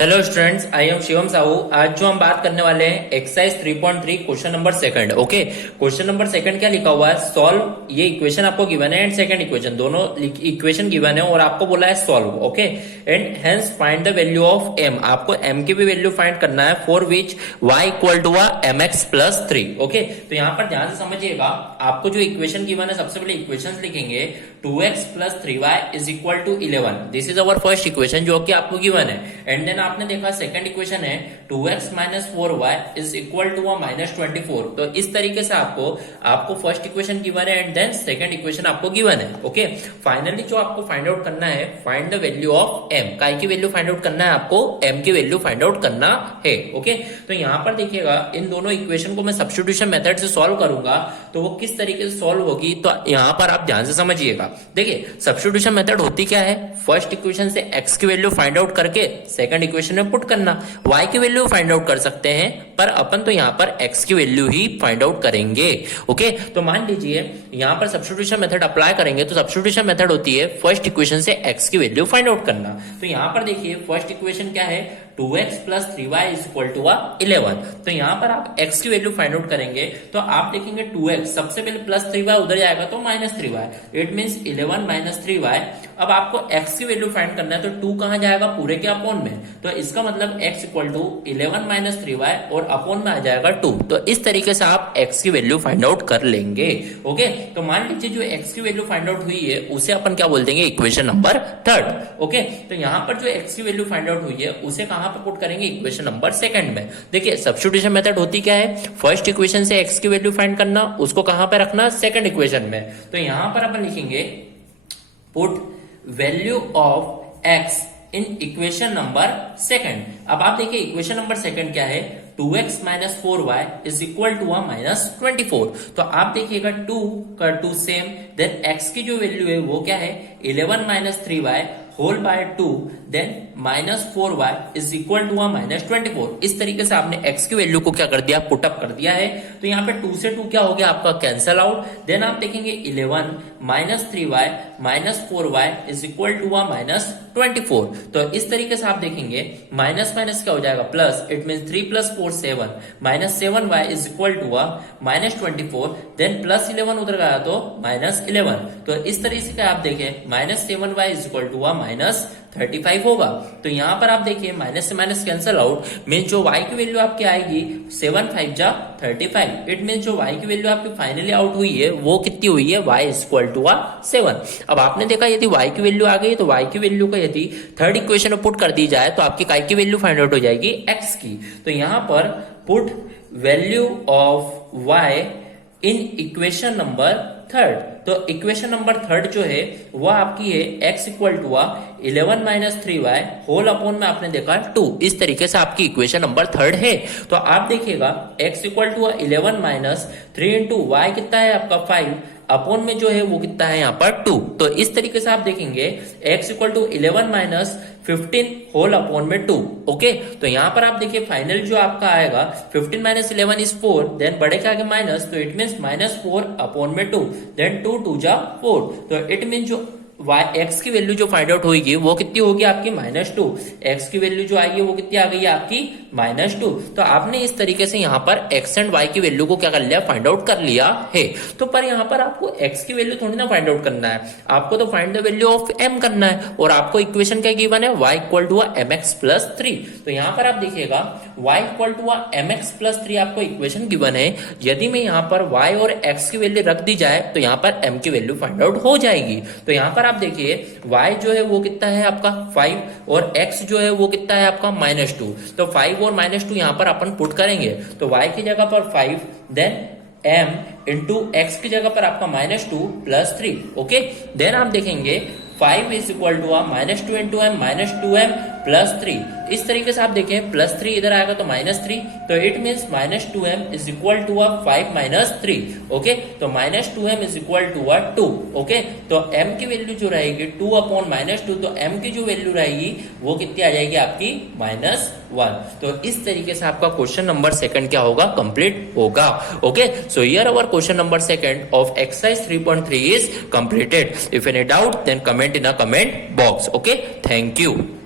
Hello students, I am Shivam Sahu. आज जो हम बात करने वाले हैं exercise 3.3 question number second. Okay, question number second क्या लिखा हुआ है? सॉल्व। ये इक्वेशन आपको गिवन है एंड सेकंड इक्वेशन, दोनों इक्वेशन गिवन है और आपको बोला है solve. Okay, and hence find the value of m. आपको एम की भी वैल्यू फाइंड करना है for which y equal to m x plus 3। Okay, तो यहाँ पर ध्यान से समझिएगा, आपको जो इक्वेशन गिवन है सबसे पहले इक्वेशन लिखेंगे 2x plus 3y is equal to 11। This is our first equation जो कि आपको गिवन है। एंड देन आपने देखा सेकंड इक्वेशन है 2x minus 4y is equal to minus 24। तो इस तरीके से आपको फर्स्ट इक्वेशन गिवन है एंड देन सेकंड इक्वेशन आपको गिवन है। ओके, फाइनली जो आपको फाइंड आउट करना है, find the value of m। काय की वैल्यू फाइंड आउट करना है, आपको m की वैल्यू फाइंड आउट करना है। ओके, तो यहाँ पर देखिएगा, इन दोनों इक्वेशन को मैं सब्स्टिट्यूशन मेथड से सॉल्व करूंगा तो वो किस तरीके से सॉल्व होगी, तो यहाँ पर आप ध्यान से समझिएगा। देखिए, सब्स्टिट्यूशन मेथड होती क्या है? फर्स्ट इक्वेशन से x की वैल्यू फाइंड आउट करके सेकंड इक्वेशन में पुट करना। y की वैल्यू फाइंड आउट कर सकते हैं, पर अपन तो यहाँ पर x की वैल्यू ही फाइंड आउट करेंगे। ओके, तो मान लीजिए यहाँ पर सब्स्टिट्यूशन मेथड अप्लाई करेंगे तो सब्स्टिट्यूशन मेथड होती है फर्स्ट इक्वेशन से x की वैल्यू फाइंड आउट करना। तो यहाँ पर देखिए, फर्स्ट इक्वेशन क्या है? 2x plus 3y is equal to 11। तो यहाँ पर आप x की वैल्यू फाइंड आउट करेंगे तो आप देखेंगे 2x, सबसे पहले प्लस 3y उधर जाएगा तो minus 3y, it means 11 minus 3y। अब आपको x की वैल्यू फाइंड करना है तो 2 कहां जाएगा? पूरे के अपोन में। तो इसका मतलब x equal to 11 minus 3y और अपोन में आ जाएगा 2। तो इस तरीके से आप x की वैल्यू फाइंड आउट कर लेंगे। ओके, तो मान लीजिए जो x की वैल्यू फाइंड आउट हुई है उसे अपन क्या बोल देंगे? Equation number third. ओके, तो यहाँ पर जो x की वैल्यू फाइंड आउट हुई है उसे कहां पे पुट करेंगे? इक्वेशन नंबर सेकंड में। देखिए, सब्स्टिट्यूशन मेथड होती क्या है? फर्स्ट इक्वेशन से x की वैल्यू फाइंड करना, उसको कहां पे रखना? सेकंड इक्वेशन में। तो यहां पर अपन लिखेंगे put value of x in equation number second. अब आप देखिए, इक्वेशन नंबर सेकंड क्या है? 2x minus 4y is equal to minus 24। तो आप देखिएगा 2 का 2 सेम, देन x की जो वैल्यू है वो क्या है? 11 minus 3y whole by 2, then minus 4y is equal to minus 24। इस तरीके से आपने x की वैल्यू को क्या कर दिया? पुटअप कर दिया है। तो यहाँ पे 2 से 2 क्या हो गया? आपका कैंसल आउट। देन आप देखेंगे 11 minus 3y minus 4y is equal to minus 24। तो इस तरीके से आप देखेंगे माइनस माइनस क्या हो जाएगा? Plus, it mean 3 plus 4 7, minus 7y is equal to minus 24। Then plus 11 उधर गया तो माइनस 11। तो इस तरीके से आप देखें minus 7y is equal to minus 35 होगा। तो यहां पर आप देखिए माइनस से माइनस कैंसल आउट, मीन जो y की वैल्यू आपकी आएगी 7 5 जा 35। इट मीन जो y की वैल्यू आपकी फाइनली आउट हुई है वो कितनी हुई है? y is equal to 7। अब आपने देखा, यदि y की वैल्यू आ गई तो y की वैल्यू को यदि थर्ड इक्वेशन में पुट कर दी जाए तो आपकी काय की वैल्यू फाइंड आउट हो जाएगी? x की। तो यहां पर put value of y in equation number third. तो इक्वेशन नंबर थर्ड जो है वो आपकी है x equal to 11 minus 3y whole upon में आपने देखा 2। इस तरीके से आपकी इक्वेशन नंबर थर्ड है। तो आप देखिएगा x equal to 11 minus 3 into y कितना है आपका? 5 अपॉन में जो है वो कितना है यहाँ पर? 2। तो इस तरीके से आप देखेंगे x equal to 11 minus 15 whole upon में 2। ओके, तो यहाँ पर आप देखिए फाइनल जो आपका आएगा 15 माइनस 11 इज 4, देन बड़े के आगे माइनस, तो इट मीन्स माइनस 4 अपॉन में 2, देन 2 2 जा 4। तो इट मीन जो x की वैल्यू जो फाइंड आउट होगी वो कितनी होगी आपकी? माइनस 2। x की वैल्यू जो आएगी वो कितनी आ गई है आपकी? माइनस 2। तो आपने इस तरीके से यहाँ पर x एंड y की वैल्यू को क्या कर लिया? फाइंड आउट कर लिया है। तो पर यहाँ पर आपको x की वैल्यू थोड़ी ना फाइंड आउट करना है, आपको तो find the value of m करना है। और आपको इक्वेशन क्या गिवन है? y equal to mx plus 3। तो यहाँ पर आप देखिएगा y equal to mx plus 3 आपको इक्वेशन गिवन है। यदि मैं यहाँ पर y और x की वैल्यू रख दी जाए तो यहाँ पर m की वैल्यू फाइंड आउट हो जाएगी। तो यहाँ पर आप देखिए y जो है वो कितना है आपका? 5 और x जो है वो कितना है आपका? माइनस 2। तो 5 और माइनस 2 यहाँ पर अपन पुट करेंगे तो y की जगह पर 5, देन m इंटू x की जगह पर आपका माइनस 2 प्लस 3। ओके, देन आप देखेंगे 5 is equal to minus 2 into m minus 2m plus 3। इस तरीके से आप देखें प्लस 3 इधर आएगा तो माइनस 3, तो it means minus 2m is equal to 5 minus 3। Okay, तो minus 2m is equal to 2। Okay, तो m की वैल्यू जो रहेगी 2 अपॉन माइनस 2, तो m की जो वैल्यू रहेगी वो कितनी आ जाएगी आपकी? माइनस 1। तो इस तरीके से आपका क्वेश्चन नंबर सेकंड क्या होगा? कंप्लीट होगा। Okay, so here our question number second of exercise 3.3 is completed. If any doubt, then comment in a comment box. Okay, thank you.